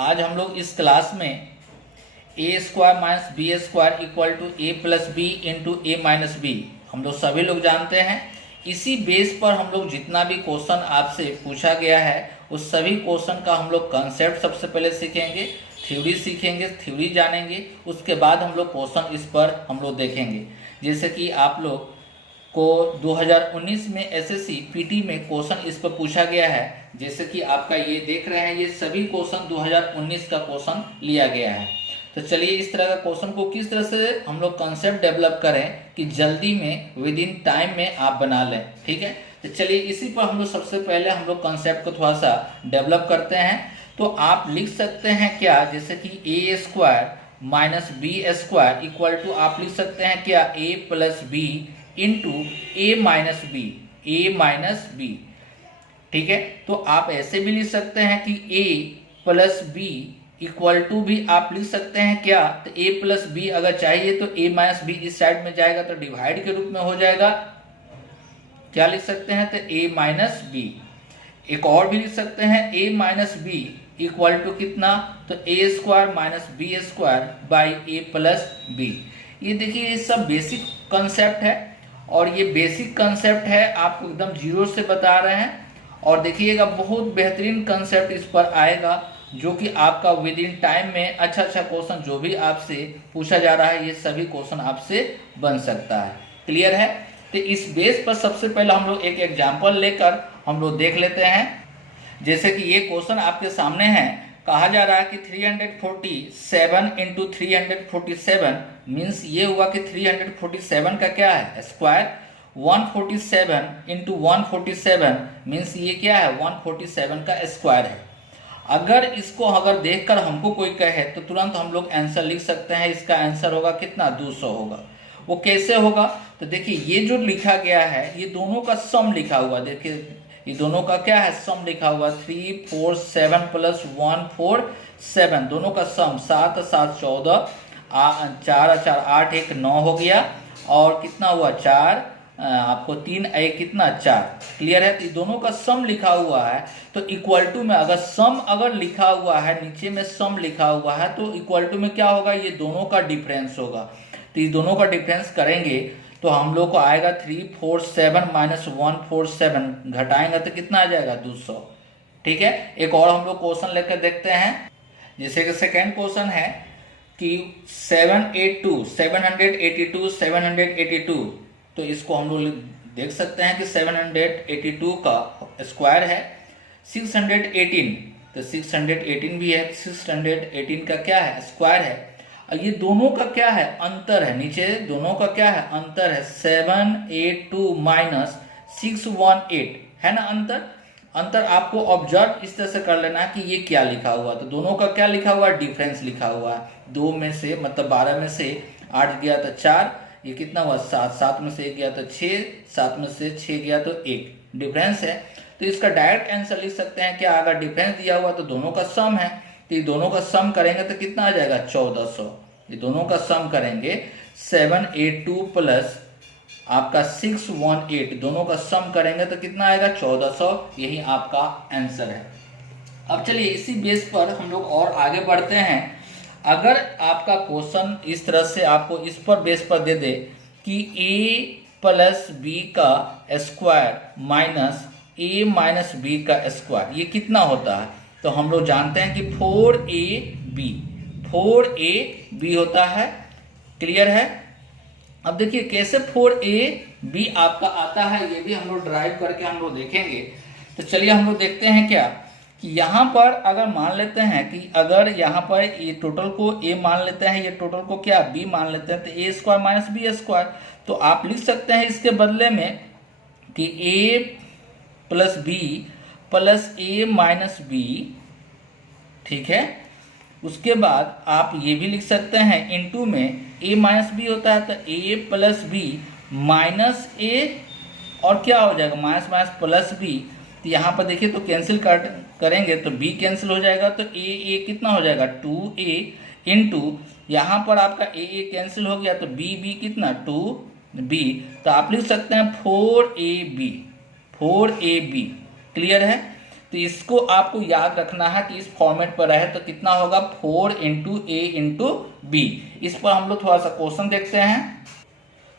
आज हम लोग इस क्लास में A square minus B square equal to A plus B into A minus B हम लोग सभी लोग जानते हैं। इसी बेस पर हम लोग जितना भी क्वेश्चन आपसे पूछा गया है उस सभी क्वेश्चन का हम लोग कंसेप्ट सबसे पहले सीखेंगे, थ्योरी जानेंगे, उसके बाद हम लोग क्वेश्चन इस पर हम लोग देखेंगे। जैसे कि आप लोग को 2019 में एसएससी पीटी में क्वेश्चन इस पर पूछा गया है। जैसे कि आपका ये देख रहे हैं, ये सभी क्वेश्चन 2019 का क्वेश्चन लिया गया है। तो चलिए इस तरह का क्वेश्चन को किस तरह से हम लोग कंसेप्ट डेवलप करें कि जल्दी में विद इन टाइम में आप बना लें। ठीक है, तो चलिए इसी पर हम लोग सबसे पहले हम लोग कंसेप्ट को थोड़ा सा डेवलप करते हैं। तो आप लिख सकते हैं क्या, जैसे कि A square minus B square equal to आप लिख सकते हैं क्या, A plus B into A minus B. ठीक है, तो आप ऐसे भी लिख सकते हैं कि ए प्लस बी इक्वल टू भी आप लिख सकते हैं क्या, तो ए प्लस बी अगर चाहिए तो ए माइनस बी इस साइड में जाएगा तो डिवाइड के रूप में हो जाएगा, क्या लिख सकते हैं, तो ए माइनस बी। एक और भी लिख सकते हैं A minus B equal to कितना, तो A square minus B square by A plus B. ये देखिए ये सब बेसिक कंसेप्ट है और ये बेसिक कंसेप्ट है, आपको एकदम जीरो से बता रहे हैं। और देखिएगा बहुत बेहतरीन कंसेप्ट इस पर आएगा जो कि आपका विद इन टाइम में अच्छा क्वेश्चन जो भी आपसे पूछा जा रहा है ये सभी क्वेश्चन आपसे बन सकता है। क्लियर है, तो इस बेस पर सबसे पहले हम लोग एक एग्जाम्पल लेकर हम लोग देख लेते हैं। जैसे कि ये क्वेश्चन आपके सामने है, कहा जा रहा है कि 347 इंटू 347 मीन्स ये हुआ कि 347 का क्या है स्क्वायर, 147 इंटू 147 मीन्स ये क्या है 147 का स्क्वायर है। अगर इसको अगर देखकर हमको कोई कहे तो तुरंत हम लोग आंसर लिख सकते हैं, इसका आंसर होगा कितना 200 होगा। वो कैसे होगा, तो देखिए ये जो लिखा गया है ये दोनों का सम लिखा हुआ, देखिए ये दोनों का क्या है सम लिखा हुआ, 347 प्लस 147 दोनों का सम 7 7 14 4 4 8 1 9 हो गया और कितना हुआ 4 आपको 3 1 कितना 4। क्लियर है, तो दोनों का सम लिखा हुआ है तो इक्वल टू में अगर सम अगर लिखा हुआ है नीचे में सम लिखा हुआ है तो इक्वल टू में क्या होगा, ये दोनों का डिफरेंस होगा। तो इस दोनों का डिफरेंस करेंगे तो हम लोग को आएगा 347 माइनस 147 घटाएंगे तो कितना आ जाएगा 200। ठीक है, एक और हम लोग क्वेश्चन लेकर देखते हैं। जैसे कि सेकेंड क्वेश्चन है कि 782 तो इसको हम लोग देख सकते हैं कि 782 का स्क्वायर है 618, तो 618 भी है, 618 का क्या है स्क्वायर है। और ये दोनों का क्या है अंतर है, नीचे दोनों का क्या है अंतर है 782 माइनस 618 है ना अंतर आपको ऑब्जर्व इस तरह से कर लेना है कि ये क्या लिखा हुआ, तो दोनों का क्या लिखा हुआ डिफरेंस लिखा हुआ है। 2 में से मतलब 12 में से 8 गया तो 4, ये कितना हुआ 7, 7 में से 1 गया तो 6, 7 में से 6 गया तो 1 डिफरेंस है। तो इसका डायरेक्ट आंसर लिख सकते हैं क्या, अगर डिफरेंस दिया हुआ तो दोनों का सम है, तो ये दोनों का सम करेंगे तो कितना आ जाएगा 1400। ये दोनों का सम करेंगे 782 प्लस आपका 618 दोनों का सम करेंगे तो कितना आएगा 1400, यही आपका आंसर है। अब चलिए इसी बेस पर हम लोग और आगे बढ़ते हैं। अगर आपका क्वेश्चन इस तरह से आपको इस पर बेस पर दे दे कि a प्लस बी का square minus a minus B का स्क्वायर ये कितना होता है, तो हम लोग जानते हैं कि 4ab होता है। क्लियर है, अब देखिए कैसे 4ab आपका आता है ये भी हम लोग ड्राइव करके हम लोग देखेंगे। तो चलिए हम लोग देखते हैं क्या कि यहाँ पर अगर मान लेते हैं कि अगर यहाँ पर ये टोटल को a मान लेते हैं, ये टोटल को क्या b मान लेते हैं, तो a square minus B square, तो आप लिख सकते हैं इसके बदले में कि a plus B plus a minus B. ठीक है, उसके बाद आप ये भी लिख सकते हैं इनटू में a माइनस बी होता है तो a plus B minus a और क्या हो जाएगा माइनस माइनस प्लस बी। तो यहाँ पर देखिए तो कैंसिल करेंगे तो b कैंसिल हो जाएगा तो a कितना हो जाएगा 2a इंटू यहाँ पर आपका a कैंसिल हो गया तो b कितना 2b, तो आप लिख सकते हैं 4ab। क्लियर है, तो इसको आपको याद रखना है कि इस फॉर्मेट पर रहे तो कितना होगा 4 इंटू ए इंटू बी। इस पर हम लोग थोड़ा सा क्वेश्चन देखते हैं।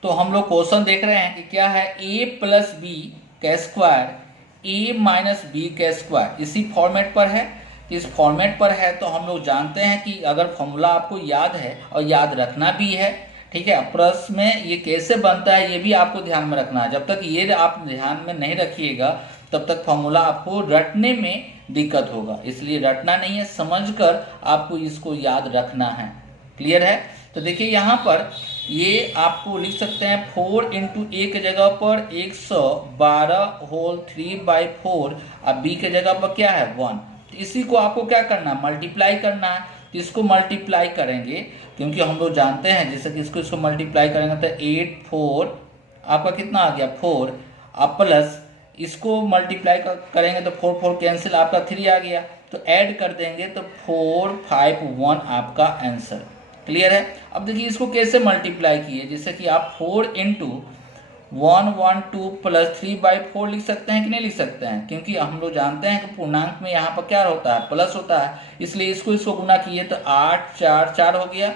तो हम लोग क्वेश्चन देख रहे हैं कि क्या है, ए प्लस बी का स्क्वायर ए माइनस बी का स्क्वायर इसी फॉर्मेट पर है। इस फॉर्मेट पर है तो हम लोग जानते हैं कि अगर फॉर्मूला आपको याद है और याद रखना भी है, ठीक है, प्रश्न में ये कैसे बनता है ये भी आपको ध्यान में रखना है। जब तक ये आप ध्यान में नहीं रखिएगा तब तक फॉर्मूला आपको रटने में दिक्कत होगा, इसलिए रटना नहीं है, समझकर आपको इसको याद रखना है। क्लियर है? तो देखिए यहाँ पर ये आपको लिख सकते हैं 4 इंटू ए के जगह पर 112 होल 3/4 और बी के जगह पर क्या है 1। तो इसी को आपको क्या करना है, मल्टीप्लाई करना है। तो इसको मल्टीप्लाई करेंगे क्योंकि हम लोग जानते हैं जैसे कि इसको मल्टीप्लाई करेंगे तो 8 4 आपका कितना आ गया 4 अब प्लस इसको मल्टीप्लाई करेंगे तो 4 4 कैंसिल आपका 3 आ गया। तो ऐड कर देंगे तो 4 5 1 आपका आंसर। क्लियर है? अब देखिए इसको कैसे मल्टीप्लाई किए, जैसे कि आप 4 इंटू 1 1 2 प्लस 3/4 लिख सकते हैं कि नहीं लिख सकते हैं, क्योंकि हम लोग जानते हैं कि पूर्णांक में यहाँ पर क्या होता है प्लस होता है, इसलिए इसको गुना किए तो 8 4 4 हो गया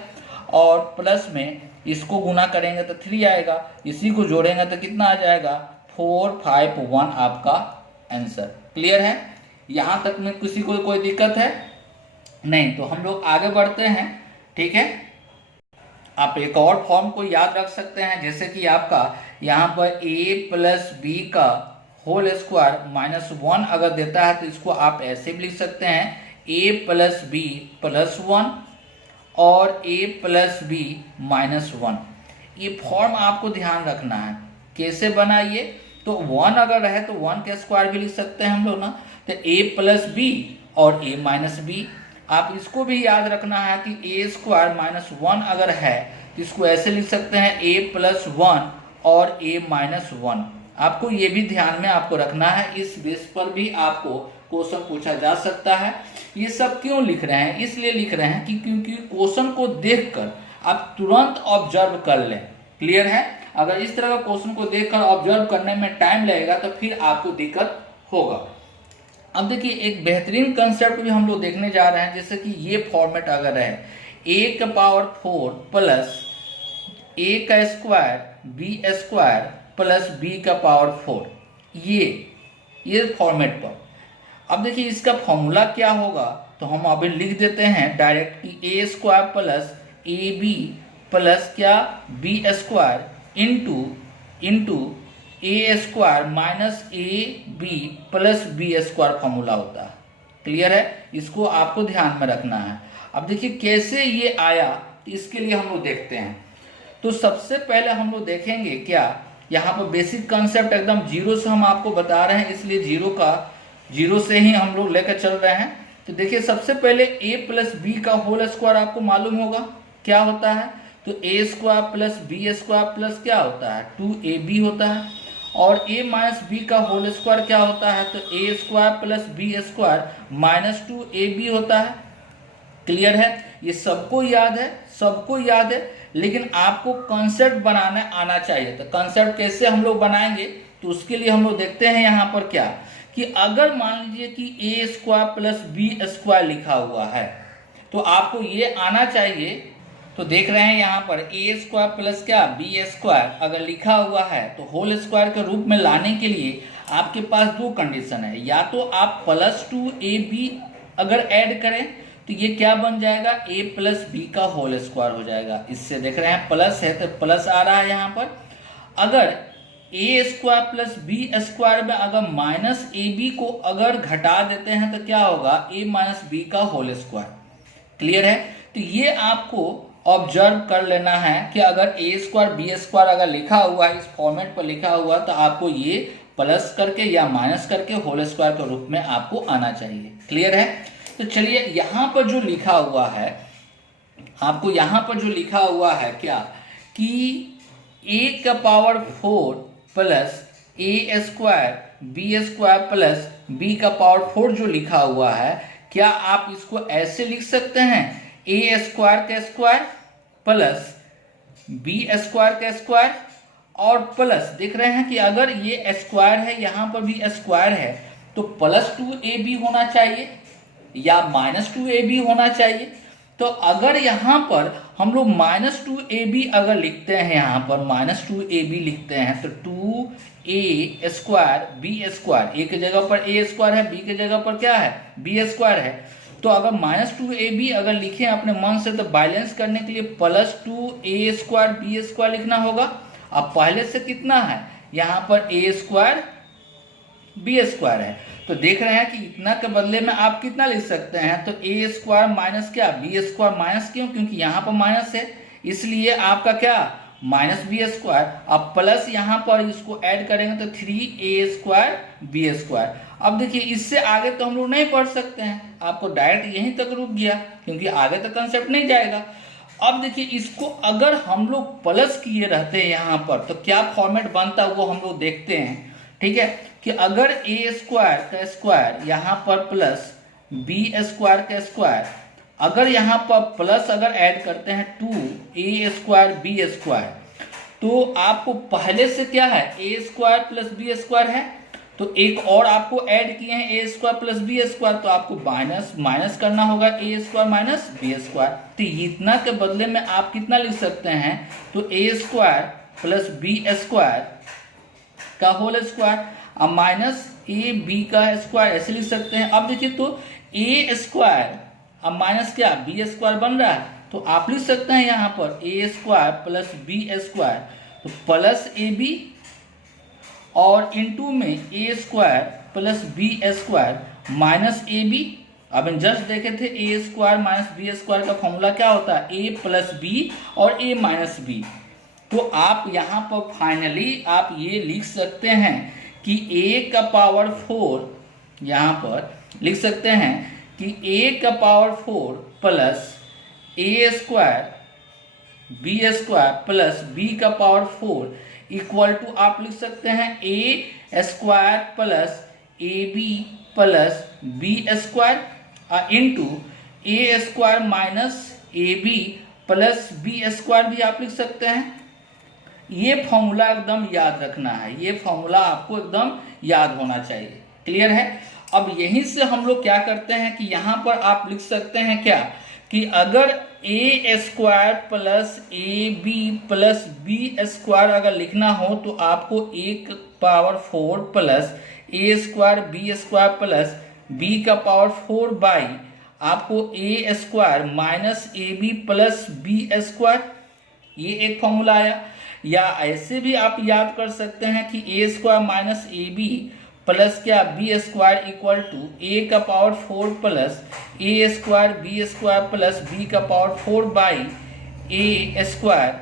और प्लस में इसको गुना करेंगे तो 3 आएगा, इसी को जोड़ेंगे तो कितना आ जाएगा 4 5 1 आपका आंसर। क्लियर है? यहाँ तक में किसी को कोई दिक्कत है नहीं? तो हम लोग आगे बढ़ते हैं। ठीक है, आप एक और फॉर्म को याद रख सकते हैं, जैसे कि आपका यहाँ पर a प्लस बी का होल स्क्वायर -1 अगर देता है तो इसको आप ऐसे भी लिख सकते हैं a प्लस बी प्लस 1 और a प्लस बी -1। ये फॉर्म आपको ध्यान रखना है कैसे बना ये। तो 1 अगर रहे तो 1 का स्क्वायर भी लिख सकते हैं हम लोग ना, तो a प्लस बी और a माइनस बी। आप इसको भी याद रखना है कि a स्क्वायर -1 अगर है तो इसको ऐसे लिख सकते हैं a प्लस 1 और a माइनस 1। आपको ये भी ध्यान में आपको रखना है, इस बेस पर भी आपको क्वेश्चन पूछा जा सकता है। ये सब क्यों लिख रहे हैं, इसलिए लिख रहे हैं कि क्योंकि क्वेश्चन को देखकर आप तुरंत ऑब्जर्व कर लें। क्लियर है? अगर इस तरह का क्वेश्चन को देखकर ऑब्जर्व करने में टाइम लगेगा तो फिर आपको दिक्कत होगा। अब देखिए एक बेहतरीन कंसेप्ट भी हम लोग देखने जा रहे हैं, जैसे कि ये फॉर्मेट अगर है a का पावर 4 प्लस a का square b square plus b का पावर 4, ये फॉर्मेट पर। अब देखिए इसका फॉर्मूला क्या होगा, तो हम अभी लिख देते हैं डायरेक्ट कि a square plus A B plus क्या b square into A square minus A B plus B square formula होता है। क्लियर है? इसको आपको ध्यान में रखना है। अब देखिए कैसे ये आया, तो इसके लिए हम लोग देखते हैं। तो सबसे पहले हम लोग देखेंगे क्या, यहाँ पर बेसिक कंसेप्ट एकदम जीरो से हम आपको बता रहे हैं, इसलिए जीरो से ही हम लोग लेकर चल रहे हैं। तो देखिए सबसे पहले a प्लस बी का होल स्क्वायर आपको मालूम होगा क्या होता है, तो a square plus B square plus क्या होता है 2ab होता है, और a माइनस बी का होल स्क्वायर क्या होता है, तो a square plus B square minus 2ab होता है। क्लियर है? ये सबको याद है, लेकिन आपको कंसेप्ट बनाने आना चाहिए। तो कंसेप्ट कैसे हम लोग बनाएंगे, तो उसके लिए हम लोग देखते हैं यहाँ पर क्या, कि अगर मान लीजिए कि a square plus B square लिखा हुआ है तो आपको ये आना चाहिए। तो देख रहे हैं यहाँ पर a स्क्वायर प्लस क्या बी स्क्वायर अगर लिखा हुआ है तो होल स्क्वायर के रूप में लाने के लिए आपके पास दो कंडीशन है, या तो आप प्लस 2ab अगर ऐड करें तो ये क्या बन जाएगा a प्लस बी का होल स्क्वायर हो जाएगा। इससे देख रहे हैं प्लस है तो प्लस आ रहा है यहाँ पर। अगर a square plus B square में अगर माइनस ए बी को अगर घटा देते हैं तो क्या होगा a माइनस बी का होल स्क्वायर। क्लियर है? तो ये आपको ऑब्जर्व कर लेना है कि अगर a स्क्वायर बी स्क्वायर अगर लिखा हुआ है, इस फॉर्मेट पर लिखा हुआ, तो आपको ये प्लस करके या माइनस करके होल स्क्वायर के रूप में आपको आना चाहिए। क्लियर है? तो चलिए यहाँ पर जो लिखा हुआ है, आपको यहाँ पर जो लिखा हुआ है क्या, कि a का power 4 plus A square B square plus B का पावर 4 जो लिखा हुआ है, क्या आप इसको ऐसे लिख सकते हैं ए स्क्वायर का स्क्वायर प्लस बी स्क्वायर का स्क्वायर, और प्लस देख रहे हैं कि अगर ये स्क्वायर है यहाँ पर भी स्क्वायर है तो +2ab होना चाहिए या -2ab होना चाहिए। तो अगर यहाँ पर हम लोग -2ab अगर लिखते हैं, यहाँ पर -2ab लिखते हैं तो 2a² b², a की जगह पर a² है, b की जगह पर क्या है b² है। तो अगर -2ab अगर लिखें अपने मन से तो बैलेंस करने के लिए +2a² b² लिखना होगा। अब पहले से कितना है, यहाँ पर a² b² है, तो देख रहे हैं कि इतना के बदले में आप कितना लिख सकते हैं, तो a² माइनस क्या b² माइनस, क्यों, क्योंकि यहाँ पर माइनस है इसलिए आपका क्या -b²। अब प्लस यहाँ पर इसको ऐड करेंगे तो 3a² b²। अब देखिए इससे आगे तो हम लोग नहीं पढ़ सकते हैं, आपको डायरेक्ट यहीं तक रुक गया क्योंकि आगे तक कंसेप्ट नहीं जाएगा। अब देखिए इसको अगर हम लोग प्लस किए रहते हैं यहाँ पर तो क्या फॉर्मेट बनता वो हम लोग देखते हैं। ठीक है, कि अगर a² का स्क्वायर यहाँ पर प्लस b² का स्क्वायर, अगर यहाँ पर प्लस अगर ऐड करते हैं 2a² b², तो आपको पहले से क्या है a² प्लस b² है, तो एक और आपको ऐड किए हैं a² प्लस b², तो आपको माइनस करना होगा a² माइनस b²। तो इतना के बदले में आप कितना लिख सकते हैं, तो a² प्लस b² का होल स्क्वायर अब माइनस ab का स्क्वायर ऐसे लिख सकते हैं। अब देखिए तो a² अब माइनस क्या b² बन रहा है, तो आप लिख सकते हैं यहाँ पर a² प्लस b², तो प्लस ab और इनटू में a² plus b² minus ab। अब इन जस्ट देखे थे a² माइनस b² का फॉर्मूला क्या होता है a प्लस b और a माइनस b। तो आप यहाँ पर फाइनली आप ये लिख सकते हैं कि a का पावर 4, यहाँ पर लिख सकते हैं कि a का power 4 plus a² b² plus b का पावर 4 इक्वल टू आप लिख सकते हैं a² plus ab plus b² into a² minus ab plus b² भी आप लिख सकते हैं। ये फॉर्मूला एकदम याद रखना है, ये फॉर्मूला आपको एकदम याद होना चाहिए। क्लियर है। अब यहीं से हम लोग क्या करते हैं कि यहाँ पर आप लिख सकते हैं क्या कि अगर a² plus ab plus b² अगर लिखना हो तो आपको a का power 4 plus a² b² plus b का पावर 4 बाई आपको a² minus ab plus b², ये एक फॉर्मूला आया। या ऐसे भी आप याद कर सकते हैं कि a² माइनस ab प्लस क्या b² इक्वल टू a का power 4 plus a² b² plus b का power 4 by a²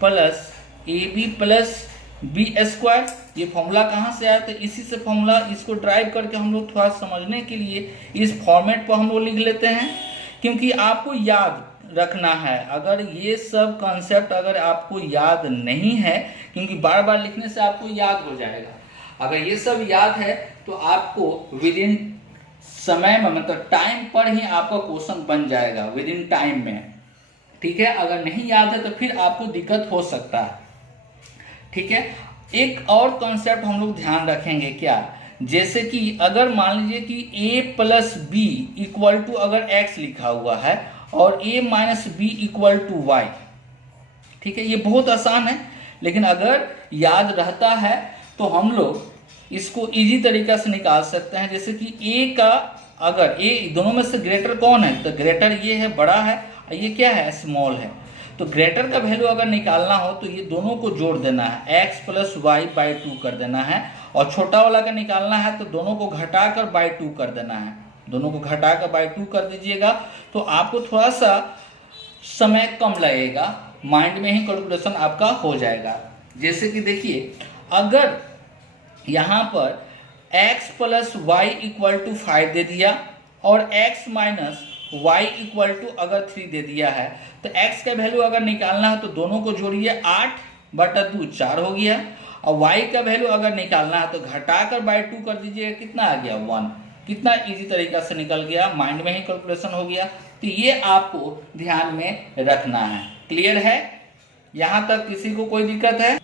plus ab plus b²। ये फॉर्मूला कहाँ से आया, तो इसी से फॉर्मूला, इसको ड्राइव करके हम लोग थोड़ा समझने के लिए इस फॉर्मेट पर हम लोग लिख लेते हैं, क्योंकि आपको याद रखना है। अगर ये सब कॉन्सेप्ट अगर आपको याद नहीं है, क्योंकि बार बार लिखने से आपको याद हो जाएगा, अगर ये सब याद है तो आपको विद इन समय में मतलब टाइम पर ही आपका क्वेश्चन बन जाएगा, विद इन टाइम में। ठीक है, अगर नहीं याद है तो फिर आपको दिक्कत हो सकता है। ठीक है, एक और कॉन्सेप्ट हम लोग ध्यान रखेंगे क्या, जैसे कि अगर मान लीजिए कि a plus B equal to अगर x लिखा हुआ है और a minus B equal to Y. ठीक है, ये बहुत आसान है, लेकिन अगर याद रहता है तो हम लोग इसको इजी तरीका से निकाल सकते हैं। जैसे कि a का अगर a दोनों में से ग्रेटर कौन है, तो ग्रेटर ये है, बड़ा है, और ये क्या है स्मॉल है। तो ग्रेटर का वैल्यू अगर निकालना हो तो ये दोनों को जोड़ देना है, x प्लस वाई बाई 2 कर देना है, और छोटा वाला का निकालना है तो दोनों को घटाकर बाई 2 कर देना है, दोनों को घटाकर बाई 2 कर दीजिएगा तो आपको थोड़ा सा समय कम लगेगा, माइंड में ही कैलकुलेशन आपका हो जाएगा। जैसे कि देखिए अगर यहाँ पर x plus Y equal to 5 दे दिया और x minus y equal to अगर 3 दे दिया है, तो x का वैल्यू अगर निकालना है तो दोनों को जोड़िए, 8/2 4 हो गया, और y का वैल्यू अगर निकालना है तो घटाकर बाई 2 कर दीजिए, कितना आ गया 1। कितना इजी तरीका से निकल गया, माइंड में ही कैलकुलेशन हो गया। तो ये आपको ध्यान में रखना है। क्लियर है, यहाँ तक किसी को कोई दिक्कत है।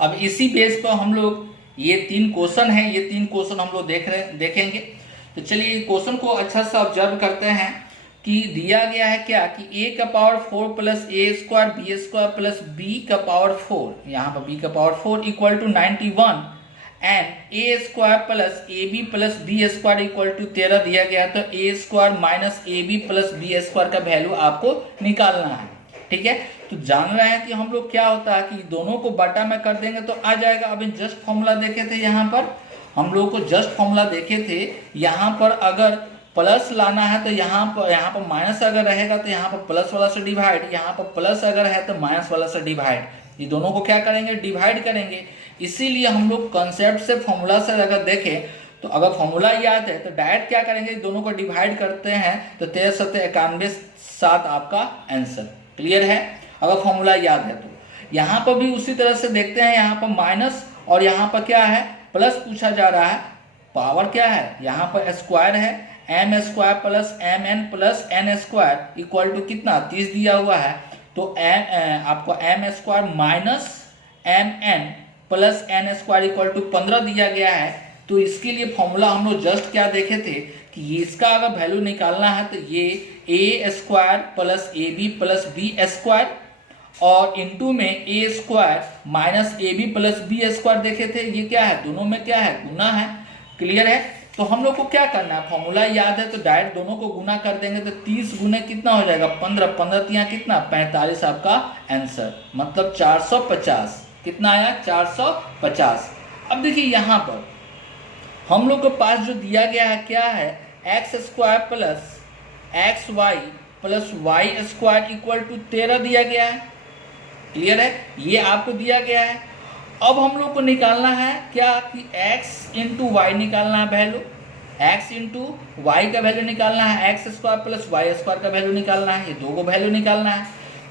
अब इसी बेस पर हम लोग ये 3 क्वेश्चन है, ये 3 क्वेश्चन हम लोग देखेंगे। तो चलिए क्वेश्चन को अच्छा सा ऑब्जर्व करते हैं कि दिया गया है क्या कि a का power 4 plus A square B square plus B का पावर 4, यहाँ पर b का power 4 equal to 91 and A square plus A B plus B square equal to 13 दिया गया। तो A square minus A B plus B square का value आपको निकालना है। ठीक है, तो जान रहे हैं कि हम लोग क्या होता है कि दोनों को बटा में कर देंगे तो आ जाएगा। अभी जस्ट फॉर्मूला देखे थे, यहाँ पर हम लोग को जस्ट फॉर्मूला देखे थे, यहाँ पर अगर प्लस लाना है तो यहाँ पर माइनस अगर रहेगा तो यहाँ पर प्लस वाला से डिवाइड, यहाँ पर प्लस अगर है तो माइनस वाला से डिवाइड, ये दोनों को क्या करेंगे, डिवाइड करेंगे। इसीलिए हम लोग कंसेप्ट से फॉर्मूला से अगर देखें तो अगर फॉर्मूला याद है तो डायरेक्ट क्या करेंगे, दोनों को डिवाइड करते हैं तो 13×7 आपका आंसर। क्लियर है, अगर फॉर्मूला याद है तो। यहाँ पर भी उसी तरह से देखते हैं, यहाँ पर माइनस और यहाँ पर क्या है, प्लस पूछा जा रहा है। पावर क्या है, यहाँ पर स्क्वायर है, M square plus M N plus N square equal to कितना 30 दिया हुआ है। तो आपको M square minus M N plus N square equal to 15 दिया गया है। तो इसके लिए फॉर्मूला हम लोग जस्ट क्या देखे थे कि इसका अगर वैल्यू निकालना है तो ये A square plus A B plus B square और इनटू में A square minus A B plus B square देखे थे। ये क्या है, दोनों में क्या है, गुना है। क्लियर है, तो हम लोग को क्या करना है, फॉर्मूला याद है तो डायरेक्ट दोनों को गुना कर देंगे तो 30 गुने कितना हो जाएगा 15, 15 तिया कितना 45 आपका आंसर, मतलब 450। कितना आया 450। अब देखिए यहाँ पर हम लोग के पास जो दिया गया है क्या है, X square plus X Y plus Y square equal to 13 दिया गया है। क्लियर है, ये आपको दिया गया है। अब हम लोग को निकालना है क्या कि x इंटू वाई निकालना है वैल्यू, x इंटू वाई का वैल्यू निकालना है, X square plus Y square का वैल्यू निकालना है, ये दो को वैल्यू निकालना है।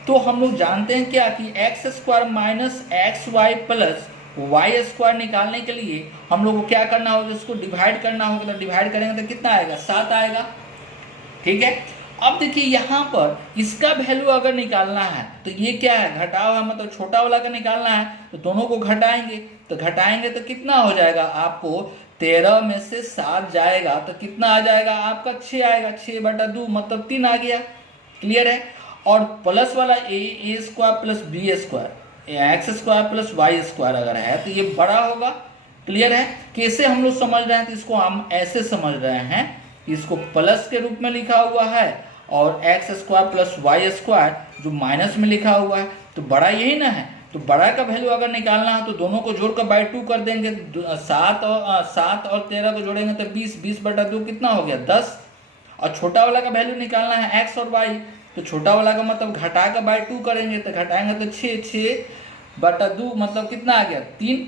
तो हम लोग जानते हैं क्या कि X square minus X Y plus Y square निकालने के लिए हम लोग को क्या करना होगा, इसको डिवाइड करना होगा। तो डिवाइड करेंगे तो कितना आएगा, 7 आएगा। ठीक है, अब देखिए यहाँ पर इसका वैल्यू अगर निकालना है तो ये क्या है, घटा हुआ मतलब छोटा वाला का निकालना है तो दोनों को घटाएंगे। तो घटाएंगे तो कितना हो जाएगा, आपको 13 में से 7 जाएगा तो कितना आ जाएगा आपका 6 आएगा, 6/2 मतलब 3 आ गया। क्लियर है, और प्लस वाला A square plus B square X square plus Y square अगर है तो ये बड़ा होगा। क्लियर है, कैसे हम लोग समझ रहे हैं तो इसको हम ऐसे समझ रहे हैं, इसको प्लस के रूप में लिखा हुआ है और X square plus Y square जो माइनस में लिखा हुआ है, तो बड़ा यही ना है। तो बड़ा का वैल्यू अगर निकालना है तो दोनों को जोड़कर बाई 2 कर देंगे। 7 और 13 को जोड़ेंगे तो 20, 20/2 कितना हो गया 10। और छोटा वाला का वैल्यू निकालना है एक्स और वाई, तो छोटा वाला का मतलब घटा कर बाई 2 करेंगे तो घटाएंगे तो 6/2 मतलब कितना आ गया 3।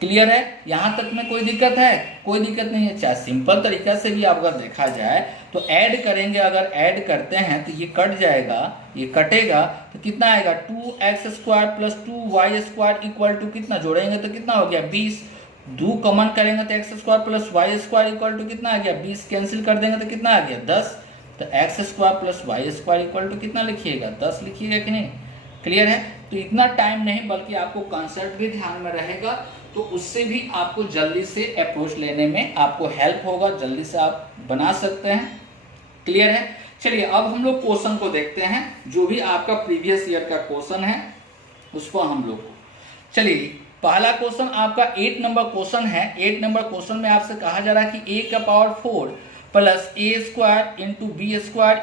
क्लियर है, यहाँ तक में कोई दिक्कत है, कोई दिक्कत नहीं है। चाहे सिंपल तरीका से भी आप अगर देखा जाए तो ऐड करेंगे, अगर ऐड करते हैं तो ये कट जाएगा, ये कटेगा तो कितना आएगा 2x square plus 2y square equal to कितना, जोड़ेंगे तो कितना हो गया 20। 2 कॉमन करेंगे तो X square plus Y square equal to कितना आ गया 20, कैंसिल कर देंगे तो कितना आ गया 10। तो X square plus Y square equal to कितना लिखिएगा 10 लिखिएगा कि नहीं। क्लियर है, तो इतना टाइम नहीं बल्कि आपको कॉन्सेप्ट भी ध्यान में रहेगा तो उससे भी आपको जल्दी से अप्रोच लेने में आपको हेल्प होगा, जल्दी से आप बना सकते हैं। क्लियर है, चलिए अब हम लोग क्वेश्चन को देखते हैं, जो भी आपका प्रीवियस ईयर का क्वेश्चन है उस पर हम लोग चलिए पहला क्वेश्चन आपका 8 नंबर क्वेश्चन है। 8 नंबर क्वेश्चन में आपसे कहा जा रहा है कि a का power 4 plus A square into B square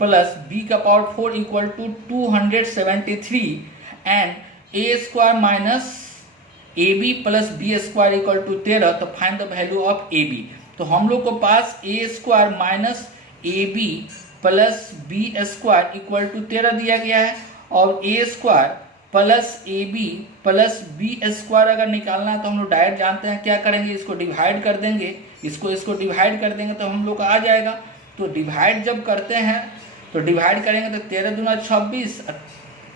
plus B का power 4 equal to 273 and A square minus A B plus B square equal to 13। तो find the value of A B. तो हम लोग को पास A square minus A B plus B square equal to 13 दिया गया है और A square plus A B plus B square अगर निकालना है तो हम लोग डायरेक्ट जानते हैं क्या करेंगे, इसको डिवाइड कर देंगे, इसको डिवाइड कर देंगे तो हम लोग का आ जाएगा। तो डिवाइड जब करते हैं तो डिवाइड करेंगे तो 13 दूना 26,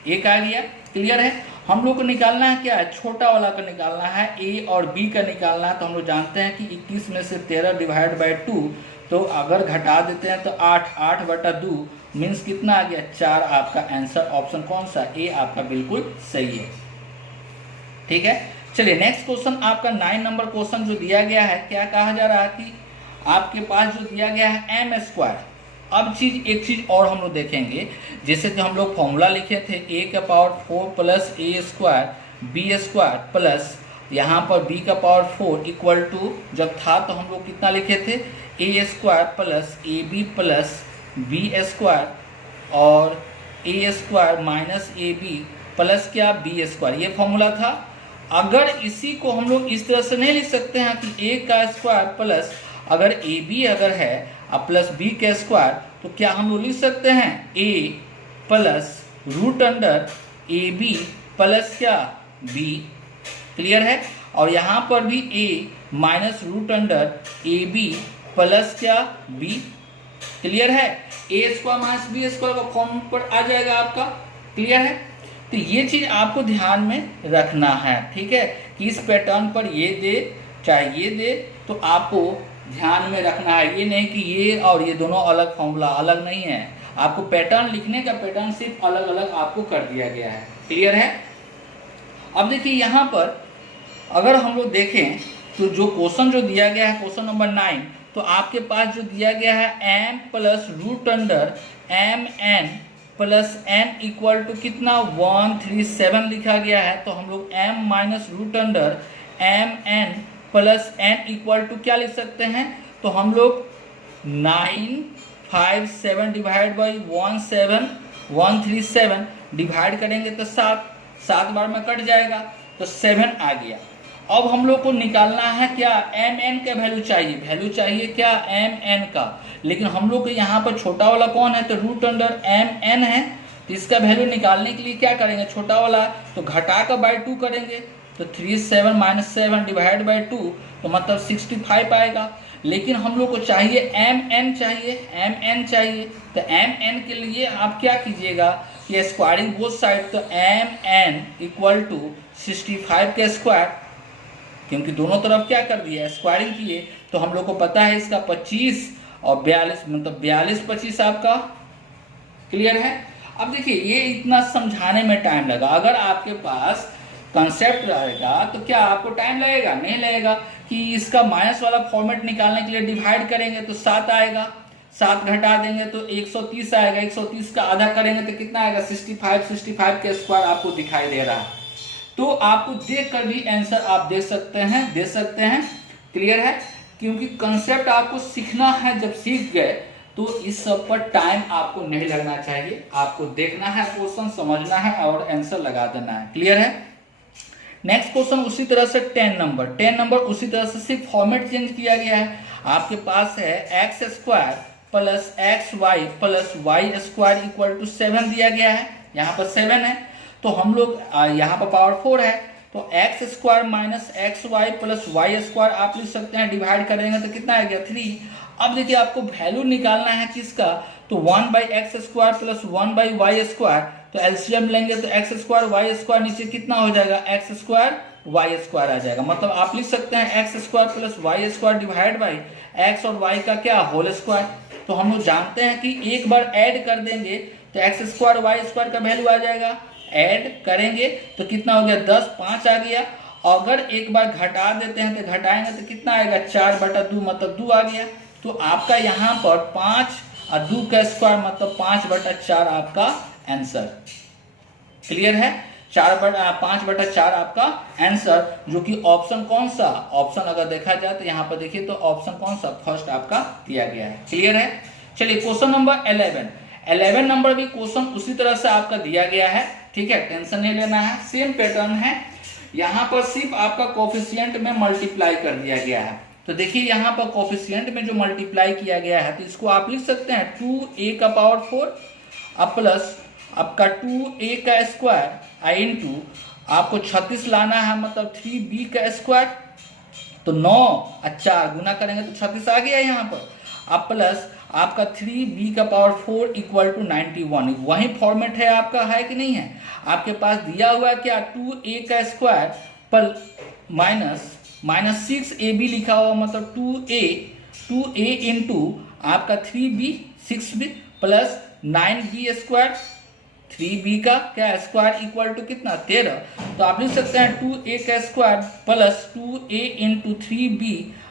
एक आ गया। क्लियर है, हम लोग को निकालना है क्या है, छोटा वाला का निकालना है, ए और बी का निकालना है। तो हम लोग जानते हैं कि 21 में से 13 डिवाइड बाई 2, तो अगर घटा देते हैं तो 8/2 मीन्स कितना आ गया 4। आपका आंसर ऑप्शन कौन सा, ए आपका बिल्कुल सही है। ठीक है, चलिए नेक्स्ट क्वेश्चन आपका 9 नंबर क्वेश्चन जो दिया गया है, क्या कहा जा रहा है कि आपके पास जो दिया गया है एम स्क्वायर। अब एक चीज और हम लोग देखेंगे, जैसे कि हम लोग फॉर्मूला लिखे थे ए का power 4 plus A square B square plus यहाँ पर बी का पावर 4 इक्वल टू जब था तो हम लोग कितना लिखे थे A square plus A B plus B square और A square minus A B plus क्या बी स्क्वायर, ये फॉर्मूला था। अगर इसी को हम लोग इस तरह से नहीं लिख सकते हैं कि ए का स्क्वायर प्लस अगर ए बी अगर है अब प्लस बी का स्क्वायर, तो क्या हम लोग लिख सकते हैं A plus root under A B plus क्या बी, क्लियर है। और यहाँ पर भी A minus root under A B plus क्या बी, क्लियर है। A square minus B square का फॉर्म पर आ जाएगा आपका, क्लियर है। तो ये चीज आपको ध्यान में रखना है, ठीक है, कि इस पैटर्न पर ये दे चाहे ये दे तो आपको ध्यान में रखना है। ये नहीं कि ये और ये दोनों अलग फॉर्मूला अलग नहीं है, आपको पैटर्न लिखने का पैटर्न सिर्फ अलग अलग आपको कर दिया गया है, क्लियर है। अब देखिए यहाँ पर अगर हम लोग देखें तो जो क्वेश्चन जो दिया गया है क्वेश्चन नंबर 9, तो आपके पास जो दिया गया है M plus root under M N plus N equal to कितना 137 लिखा गया है। तो हम लोग M minus root under M N plus N equal to क्या लिख सकते हैं, तो हम लोग 957 डिवाइड बाई 137 डिवाइड करेंगे तो 7 बार में कट जाएगा तो 7 आ गया। अब हम लोग को निकालना है क्या एम एन का वैल्यू चाहिए क्या एम एन का, लेकिन हम लोग को यहाँ पर छोटा वाला कौन है तो रूट अंडर एम एन है। तो इसका वैल्यू निकालने के लिए क्या करेंगे, छोटा वाला तो घटा कर बाई 2 करेंगे तो 37 माइनस 7 डिवाइड बाई 2 तो मतलब 65 आएगा। लेकिन हम लोग को चाहिए एम एन चाहिए तो एम एन के लिए आप क्या कीजिएगा कि स्क्वायरिंग बोथ साइड, तो एम एन इक्वल टू 65 के स्क्वायर, क्योंकि दोनों तरफ क्या कर दिया स्क्वायरिंग किए, तो हम लोग को पता है इसका 25 और 42 मतलब 42-25 आपका, क्लियर है। अब देखिए ये इतना समझाने में टाइम लगा, अगर आपके पास कंसेप्ट रहेगा तो क्या आपको टाइम लगेगा, नहीं लगेगा। कि इसका माइनस वाला फॉर्मेट निकालने के लिए डिवाइड करेंगे तो 7 आएगा, 7 घटा देंगे तो 130 आएगा, 130 का आधा करेंगे तो कितना आएगा 65 के स्क्वायर आपको दिखाई दे रहा है। तो आपको देख कर भी आंसर आप दे सकते हैं, क्लियर है। क्योंकि कंसेप्ट आपको सीखना है, जब सीख गए तो इस सब पर टाइम आपको नहीं लगना चाहिए, आपको देखना है क्वेश्चन, समझना है और आंसर लगा देना है, क्लियर है। नेक्स्ट क्वेश्चन उसी तरह से 10 नंबर उसी तरह से सिर्फ फॉर्मेट चेंज किया गया है। आपके पास है X square plus X Y plus Y square equal to 7 दिया गया है, यहाँ पर 7 है तो हम लोग यहाँ पर पावर 4 है तो X square minus X Y plus Y square आप लिख सकते हैं, डिवाइड करेंगे तो कितना आ गया 3। अब देखिए आपको वैल्यू निकालना है किसका, तो 1 by X square plus 1 by Y square, तो एलसीएम लेंगे तो एक्स स्क्वायर वाई स्क्वायर नीचे कितना हो जाएगा एक्स स्क्वायर वाई स्क्वायर आ जाएगा। मतलब आप लिख सकते हैं X square plus Y square divide by X और वाई का क्या होल स्क्वायर। तो हम लोग जानते हैं कि एक बार ऐड कर देंगे तो एक्स स्क्वायर वाई स्क्वायर का वैल्यू आ जाएगा, ऐड करेंगे तो कितना हो गया 10, 5 आ गया। अगर एक बार घटा देते हैं तो घटाएंगे तो कितना आएगा 4/2 मतलब 2 आ गया। तो आपका यहाँ पर 5 और 2 का स्क्वायर मतलब 5/4 आपका आंसर, क्लियर है। 5/4 आपका आंसर, जो कि ऑप्शन कौन सा, ऑप्शन अगर देखा जाए तो यहाँ पर देखिए तो ऑप्शन कौन सा फर्स्ट आपका दिया गया है, क्लियर है। चलिए क्वेश्चन नंबर 11 नंबर भी क्वेश्चन उसी तरह से आपका दिया गया है, ठीक है, टेंशन नहीं लेना है, सेम पैटर्न है। यहाँ पर सिर्फ आपका कोफिशिएंट में मल्टीप्लाई कर दिया गया है। तो देखिए यहाँ पर कोफिशिएंट में जो मल्टीप्लाई किया गया है तो इसको आप लिख सकते हैं 2a का पावर 4 अब प्लस आपका 2a का स्क्वायर इंटू आपको 36 लाना है मतलब 3b का स्क्वायर, तो 9 और 4 गुना करेंगे तो 36 आ गया यहाँ पर। अब प्लस आपका 3b का पावर 4 इक्वल टू 91, वही फॉर्मेट है आपका, है कि नहीं है। आपके पास दिया हुआ है क्या 2a का स्क्वायर पर माइनस 6ab लिखा हुआ मतलब 2a इंटू आपका 3b 6b plus 9b square 3b का क्या स्क्वायर इक्वल टू कितना 13। तो आप लिख सकते हैं 2a का square plus 2a into 3b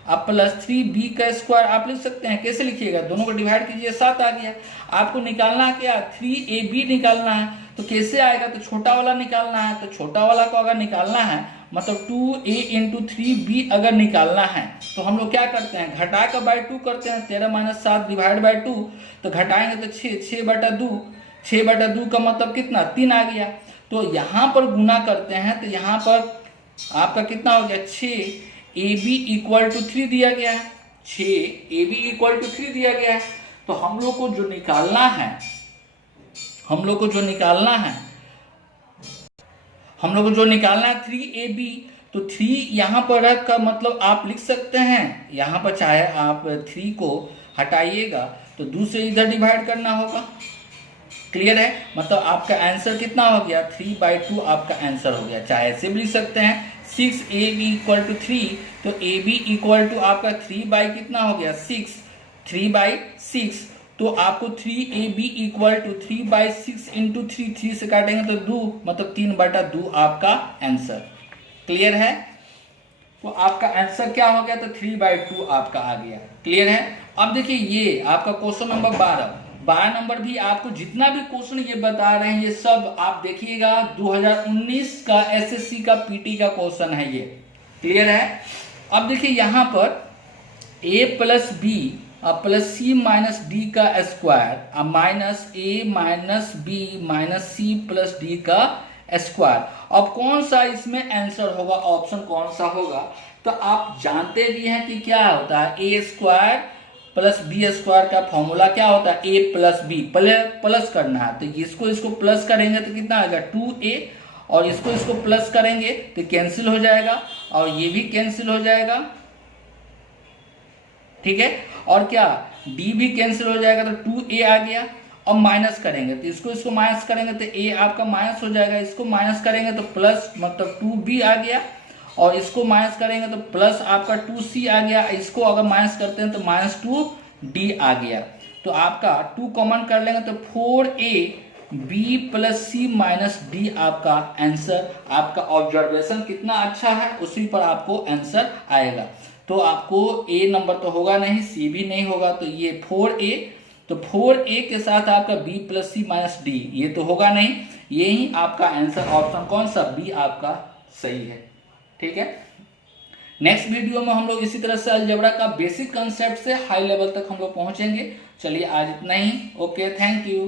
अब प्लस 3b का स्क्वायर आप लिख सकते हैं। कैसे लिखिएगा, दोनों को डिवाइड कीजिए 7 आ गया। आपको निकालना क्या 3ab निकालना है, तो कैसे आएगा, तो छोटा वाला निकालना है। तो छोटा वाला को अगर निकालना है मतलब 2a इंटू 3b अगर निकालना है तो हम लोग क्या करते हैं, घटा कर बाई 2 करते हैं। 13 माइनस 7 डिवाइड बाई 2, तो घटाएंगे तो 6/2, 6/2 का मतलब कितना 3 आ गया। तो यहाँ पर गुना करते हैं तो यहाँ पर आपका कितना हो गया 6ab इक्वल टू 3 दिया गया है, 6ab इक्वल टू 3 दिया गया है। तो हम लोग को जो निकालना है, हम लोग को जो निकालना है 3ab, तो 3 यहाँ पर रख कर मतलब आप लिख सकते हैं, यहाँ पर चाहे आप 3 को हटाइएगा तो 2 से इधर डिवाइड करना होगा। क्लियर है, मतलब आपका आंसर कितना हो गया 3/2 आपका आंसर हो गया। चाहे ऐसे भी लिख सकते हैं 6ab इक्वल टू 3, तो ab इक्वल टू आपका 3 बाई कितना हो गया 6, 3/6। तो आपको 3ab इक्वल टू 3/6 इंटू 3 से काटेंगे तो 2 मतलब 3/2 आपका आंसर। क्लियर है, तो आपका आंसर क्या हो गया, तो 3/2 आपका आ गया। क्लियर है। अब देखिए ये आपका क्वेश्चन नंबर 12 नंबर भी आपको जितना भी क्वेश्चन ये बता रहे हैं ये सब आप देखिएगा 2019 का एसएससी का पीटी का क्वेश्चन है ये। क्लियर है। अब देखिए यहाँ पर a plus B plus C minus D का square minus a minus B minus C plus D का स्क्वायर। अब कौन सा इसमें आंसर होगा, ऑप्शन कौन सा होगा, तो आप जानते भी हैं कि क्या होता है A square plus B square का फॉर्मूला क्या होता है ए प्लस बी, प्लस करना है। तो इसको प्लस करेंगे तो कितना आएगा 2a, और इसको प्लस करेंगे तो कैंसिल हो जाएगा और ये भी कैंसिल हो जाएगा। ठीक है, और क्या d भी कैंसिल हो जाएगा तो 2a आ गया। अब माइनस करेंगे तो इसको माइनस करेंगे तो a आपका माइनस हो जाएगा, इसको माइनस करेंगे तो प्लस मतलब 2b आ गया, और इसको माइनस करेंगे तो प्लस आपका 2c आ गया। इसको अगर माइनस करते हैं तो माइनस 2d आ गया। तो आपका 2 कॉमन कर लेंगे तो 4ab plus C minus D आपका आंसर। आपका ऑब्जर्वेशन कितना अच्छा है उसी पर आपको आंसर आएगा। तो आपको a नंबर तो होगा नहीं, c भी नहीं होगा, तो ये 4a, तो 4a के साथ आपका b plus C minus D ये तो होगा नहीं, यही आपका आंसर ऑप्शन कौन सा बी आपका सही है। ठीक है, नेक्स्ट वीडियो में हम लोग इसी तरह से अलजेब्रा का बेसिक कंसेप्ट से हाई लेवल तक हम लोग पहुंचेंगे। चलिए आज इतना ही, ओके, थैंक यू।